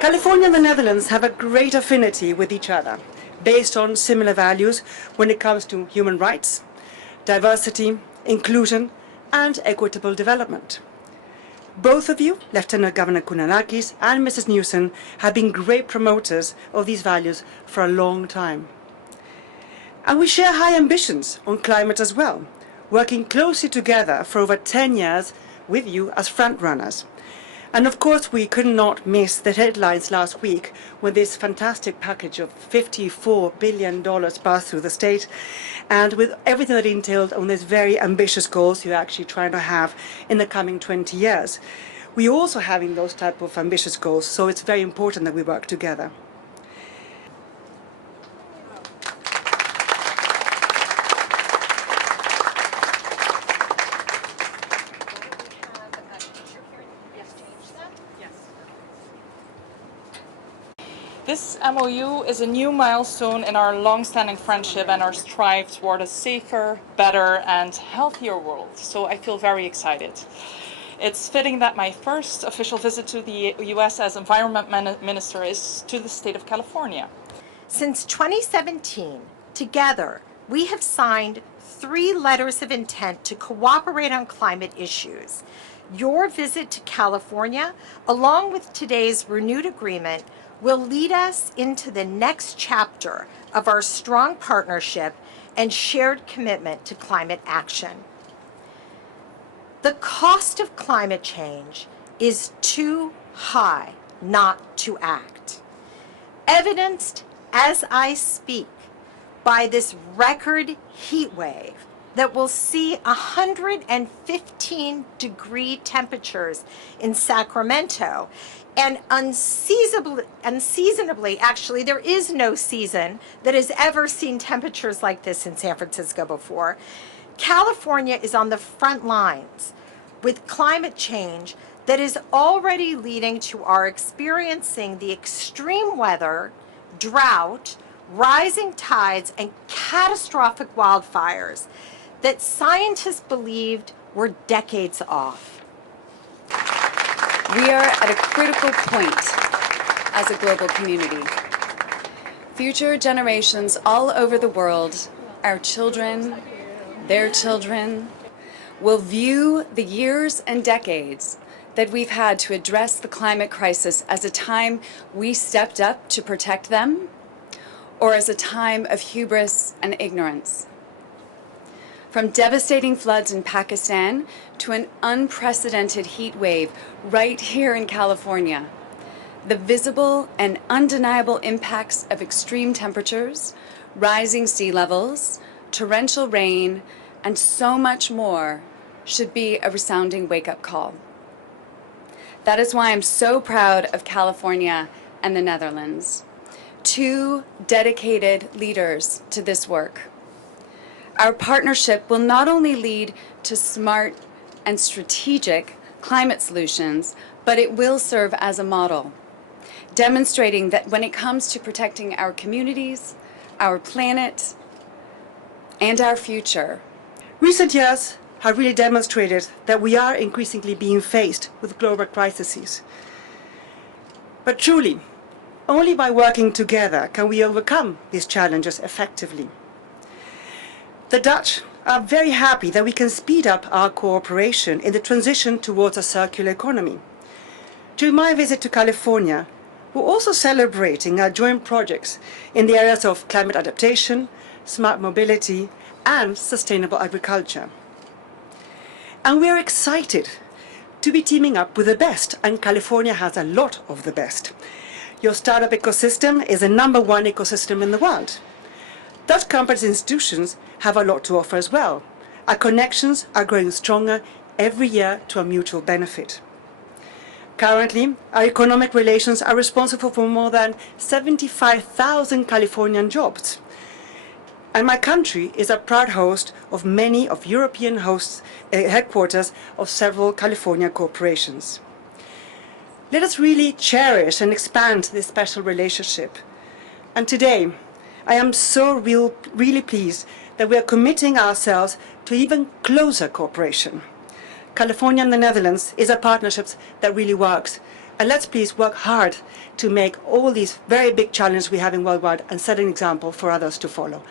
California and the Netherlands have a great affinity with each other, based on similar values when it comes to human rights, diversity, inclusion, and equitable development. Both of you, Lieutenant Governor Kounalakis and Mrs. Newsom, have been great promoters of these values for a long time. And we share high ambitions on climate as well, working closely together for over 10 years with you as frontrunners. And of course, we could not miss the headlines last week when this fantastic package of $54 billion passed through the state, and with everything that entailed on these very ambitious goals you're actually trying to have in the coming 20 years. We're also having those type of ambitious goals, so it's very important that we work together. This MOU is a new milestone in our long-standing friendship and our strive toward a safer, better and healthier world, so I feel very excited. It's fitting that my first official visit to the US as Environment Minister is to the state of California. Since 2017, together, we have signed 3 letters of intent to cooperate on climate issues. Your visit to California, along with today's renewed agreement, will lead us into the next chapter of our strong partnership and shared commitment to climate action. The cost of climate change is too high not to act, evidenced as I speak by this record heat wave that will see 115-degree temperatures in Sacramento, and unseasonably, actually, there is no season that has ever seen temperatures like this in San Francisco before. California is on the front lines with climate change that is already leading to our experiencing the extreme weather, drought, rising tides, and catastrophic wildfires that scientists believed were decades off. We are at a critical point as a global community. Future generations all over the world, our children, their children, will view the years and decades that we've had to address the climate crisis as a time we stepped up to protect them, or as a time of hubris and ignorance. From devastating floods in Pakistan to an unprecedented heat wave right here in California, the visible and undeniable impacts of extreme temperatures, rising sea levels, torrential rain, and so much more should be a resounding wake-up call. That is why I'm so proud of California and the Netherlands, 2 dedicated leaders to this work. Our partnership will not only lead to smart and strategic climate solutions, but it will serve as a model, demonstrating that when it comes to protecting our communities, our planet, and our future. Recent years have really demonstrated that we are increasingly being faced with global crises. But truly, only by working together can we overcome these challenges effectively. The Dutch are very happy that we can speed up our cooperation in the transition towards a circular economy. During my visit to California, we're also celebrating our joint projects in the areas of climate adaptation, smart mobility, and sustainable agriculture. And we are excited to be teaming up with the best, and California has a lot of the best. Your startup ecosystem is the #1 ecosystem in the world. Dutch companies and institutions have a lot to offer as well. Our connections are growing stronger every year to our mutual benefit. Currently, our economic relations are responsible for more than 75,000 Californian jobs. And my country is a proud host of many of European headquarters of several California corporations. Let us really cherish and expand this special relationship. And today, I am so really pleased that we are committing ourselves to even closer cooperation. California and the Netherlands is a partnership that really works And let's please work hard to make all these very big challenges we have in worldwide and set an example for others to follow.